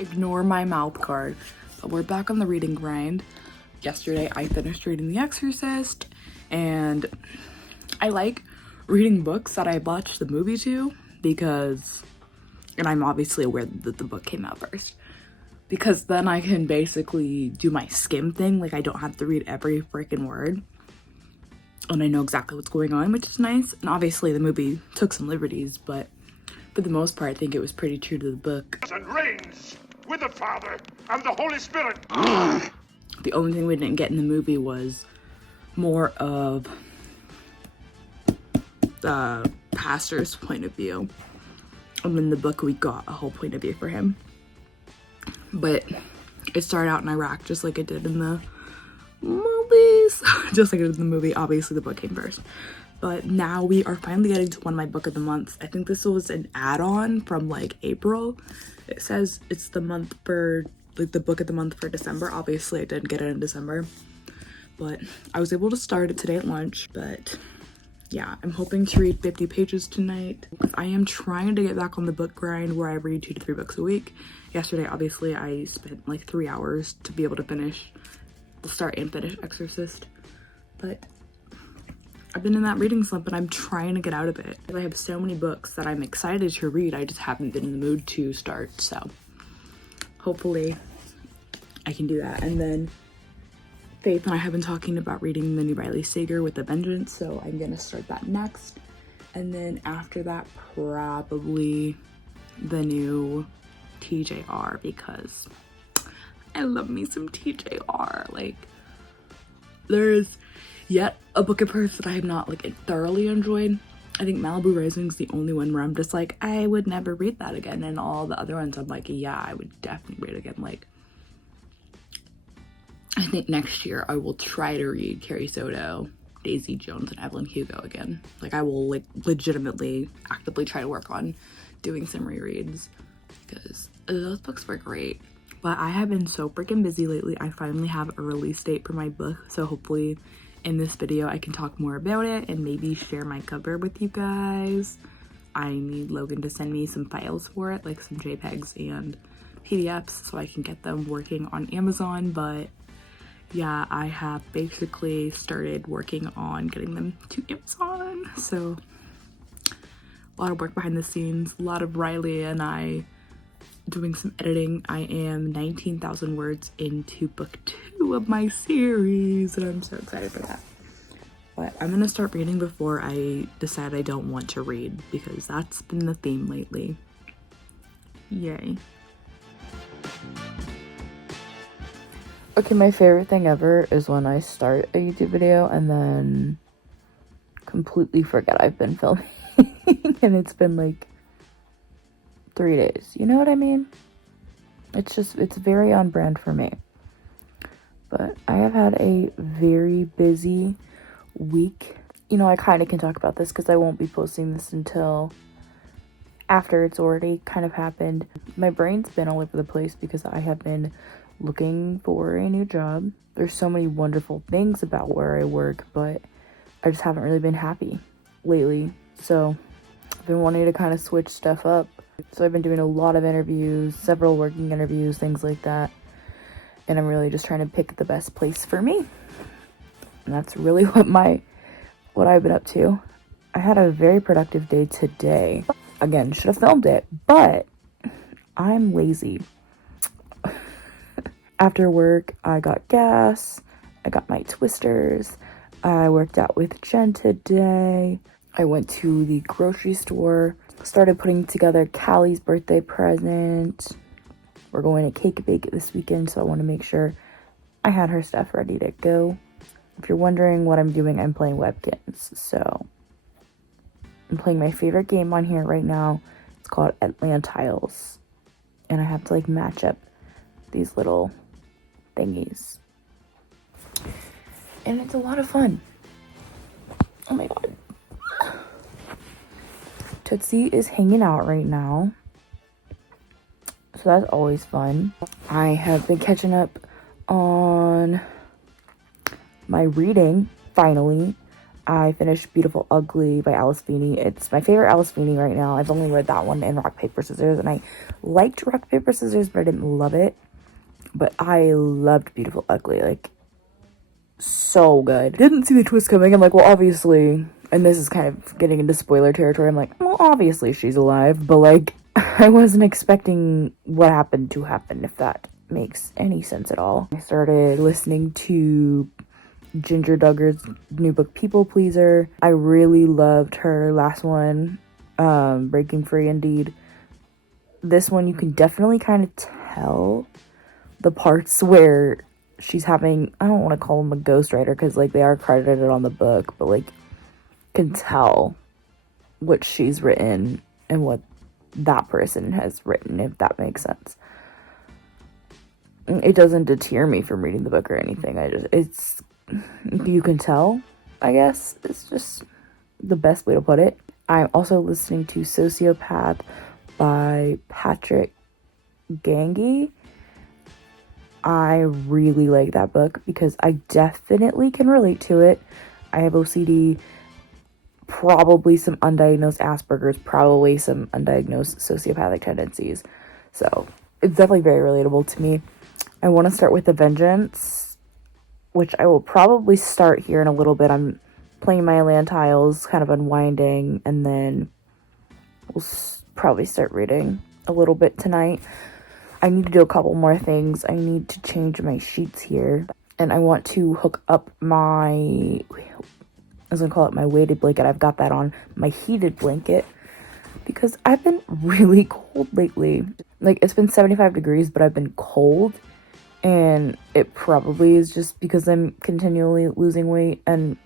Ignore my mouth guard. But we're back on the reading grind. Yesterday I finished reading The Exorcist, and I like reading books that I watched the movie to because, and I'm obviously aware that the book came out first, because then I can basically do my skim thing. Like, I don't have to read every freaking word, and I know exactly what's going on, which is nice. And obviously the movie took some liberties, but for the most part I think it was pretty true to the book. And reigns with the Father and the Holy Spirit. The only thing we didn't get in the movie was more of the pastor's point of view. And in the book we got a whole point of view for him. But it started out in Iraq just like it did in the movies. Just like it did in the movie. Obviously the book came first. But now we are finally getting to one of my book of the months. I think this was an add-on from like April. It says it's the month for like the book of the month for December. Obviously I didn't get it in December, but I was able to start it today at lunch. But yeah, I'm hoping to read 50 pages tonight. I am trying to get back on the book grind where I read 2 to 3 books a week. Yesterday obviously I spent like 3 hours to be able to start and finish Exorcist, but I've been in that reading slump and I'm trying to get out of it. I have so many books that I'm excited to read, I just haven't been in the mood to start, so hopefully I can do that. And then Faith and I have been talking about reading the new Riley Sager with a Vengeance, so I'm gonna start that next. And then after that, probably the new TJR, because I love me some TJR. Like, there's yet a book of hers that I have not like thoroughly enjoyed. I think Malibu Rising is the only one where I'm just like, I would never read that again. And all the other ones I'm like, yeah, I would definitely read again. Like, I think next year I will try to read Carrie Soto, Daisy Jones, and Evelyn Hugo again. Like, I will like legitimately actively try to work on doing some rereads because those books were great. But I have been so freaking busy lately. I finally have a release date for my book, so hopefully in this video I can talk more about it and maybe share my cover with you guys. I need Logan to send me some files for it, like some JPEGs and PDFs, so I can get them working on Amazon. But yeah, I have basically started working on getting them to Amazon. So a lot of work behind the scenes, a lot of Riley and I doing some editing. I am 19,000 words into book 2 of my series, and I'm so excited for that. But I'm gonna start reading before I decide I don't want to read, because that's been the theme lately. Yay. Okay, my favorite thing ever is when I start a YouTube video and then completely forget I've been filming and it's been like 3 days. You know what I mean? It's very on brand for me. But I have had a very busy week. You know, I kind of can talk about this because I won't be posting this until after it's already kind of happened. My brain's been all over the place because I have been looking for a new job. There's so many wonderful things about where I work, but I just haven't really been happy lately. So I've been wanting to kind of switch stuff up. So I've been doing a lot of interviews, several working interviews, things like that. And I'm really just trying to pick the best place for me. And that's really what I've been up to. I had a very productive day today. Again, should have filmed it, but I'm lazy. After work, I got gas, I got my twisters, I worked out with Jen today, I went to the grocery store, started putting together Callie's birthday present. We're going to Cake Bake this weekend, so I want to make sure I had her stuff ready to go. If you're wondering what I'm doing, I'm playing Webkins. So I'm playing my favorite game on here right now. It's called Atlantiles. And I have to like match up these little thingies. And it's a lot of fun. Oh my god. Tootsie is hanging out right now. So that's always fun. I have been catching up on my reading, finally. I finished Beautiful Ugly by Alice Feeney. It's my favorite Alice Feeney right now. I've only read that one and Rock, Paper, Scissors, and I liked Rock, Paper, Scissors, but I didn't love it. But I loved Beautiful Ugly, like, so good. Didn't see the twist coming. I'm like, well, obviously, and this is kind of getting into spoiler territory. I'm like, well, obviously she's alive, but like, I wasn't expecting what happened to happen, if that makes any sense at all. I started listening to Ginger Duggar's new book, People Pleaser. I really loved her last one, Breaking Free Indeed. This one, you can definitely kind of tell the parts where she's having, I don't want to call them a ghostwriter because like they are credited on the book, but like can tell what she's written and what that person has written, if that makes sense. It doesn't deter me from reading the book or anything. It's, you can tell, I guess. It's just the best way to put it. I'm also listening to Sociopath by Patrick Gangi. I really like that book because I definitely can relate to it. I have OCD, probably some undiagnosed Asperger's, probably some undiagnosed sociopathic tendencies. So it's definitely very relatable to me. I want to start with The Vengeance, which I will probably start here in a little bit. I'm playing my land tiles, kind of unwinding, and then we'll probably start reading a little bit tonight. I need to do a couple more things. I need to change my sheets here, and I want to hook up my, I was gonna call it my weighted blanket. I've got that on, my heated blanket, because I've been really cold lately. Like, it's been 75 degrees, but I've been cold. And it probably is just because I'm continually losing weight. And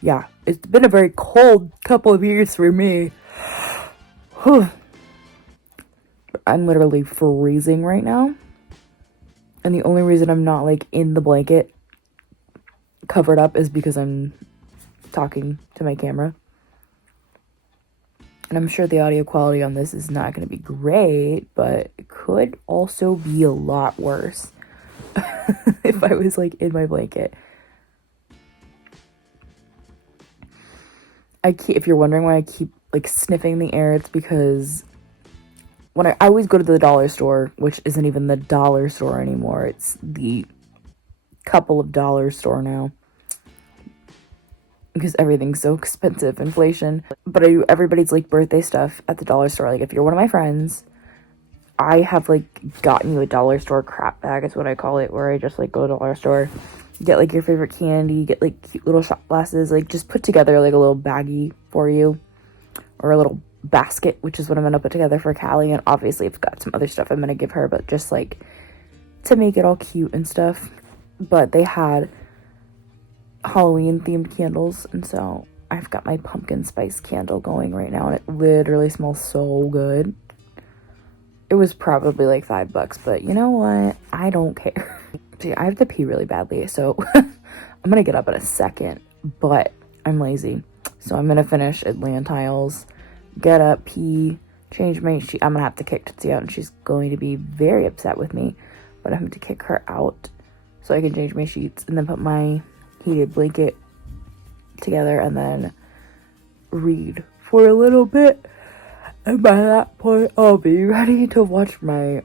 yeah, it's been a very cold couple of years for me. I'm literally freezing right now. And the only reason I'm not like in the blanket covered up is because I'm talking to my camera. And I'm sure the audio quality on this is not going to be great, but it could also be a lot worse if I was like in my blanket. If you're wondering why I keep like sniffing the air, it's because when I always go to the dollar store, which isn't even the dollar store anymore, it's the couple of dollar store now. Because everything's so expensive, inflation. But I do everybody's like birthday stuff at the dollar store. Like, if you're one of my friends, I have like gotten you a dollar store crap bag is what I call it, where I just like go to the dollar store, get like your favorite candy, get like cute little shot glasses, like just put together like a little baggie for you, or a little basket, which is what I'm gonna put together for Callie. And obviously I've got some other stuff I'm gonna give her, but just like to make it all cute and stuff. But they had Halloween themed candles, and so I've got my pumpkin spice candle going right now, and it literally smells so good. It was probably like $5, but you know what? I don't care. See, I have to pee really badly, so I'm gonna get up in a second, but I'm lazy. So I'm gonna finish at land tiles, get up, pee, change my sheet. I'm gonna have to kick Tootsie out, and she's going to be very upset with me, but I'm going to kick her out so I can change my sheets and then put my heated blanket together and then read for a little bit. And by that point, I'll be ready to watch my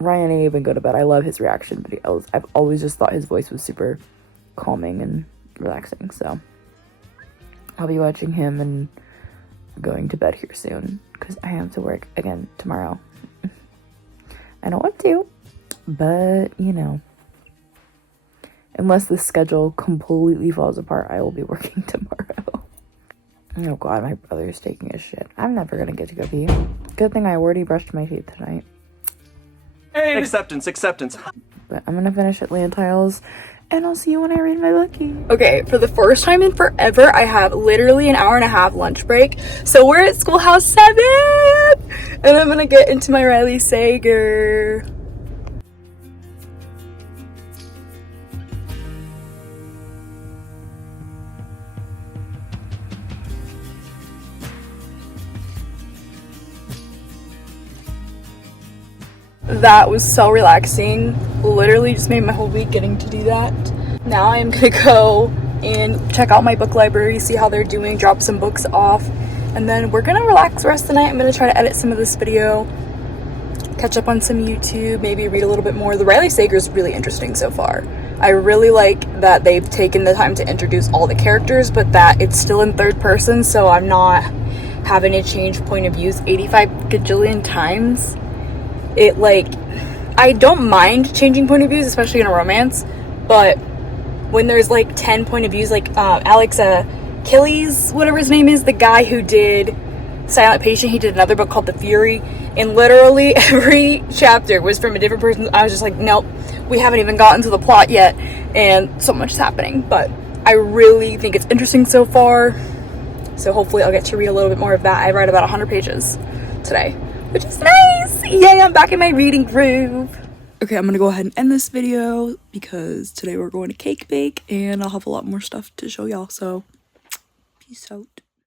Ryan ain't even go to bed. I love his reaction videos. I've always just thought his voice was super calming and relaxing. So I'll be watching him and going to bed here soon because I have to work again tomorrow. I don't want to, but you know. Unless the schedule completely falls apart, I will be working tomorrow. Oh god, my brother's taking a shit. I'm never gonna get to go pee. Good thing I already brushed my teeth tonight. Hey. Acceptance. But I'm gonna finish at land tiles, and I'll see you when I read my bookie. Okay, for the first time in forever, I have literally an hour and a half lunch break. So we're at Schoolhouse 7! And I'm gonna get into my Riley Sager. That was so relaxing. Literally just made my whole week getting to do that. Now I'm gonna go and check out my book library, see how they're doing, drop some books off, and then we're gonna relax the rest of the night. I'm gonna try to edit some of this video, catch up on some YouTube, maybe read a little bit more. The Riley Sager is really interesting so far. I really like that they've taken the time to introduce all the characters, but that it's still in third person, so I'm not having to change point of views 85 gajillion times. It, like, I don't mind changing point of views, especially in a romance, but when there's like 10 point of views, like Alex Achilles, whatever his name is, the guy who did Silent Patient, he did another book called The Fury, and literally every chapter was from a different person. I was just like, nope, we haven't even gotten to the plot yet, and so much is happening. But I really think it's interesting so far, so hopefully I'll get to read a little bit more of that. I read about 100 pages today, which is nice. Yay, I'm back in my reading groove. Okay, I'm gonna go ahead and end this video because today we're going to cake bake and I'll have a lot more stuff to show y'all, so peace out.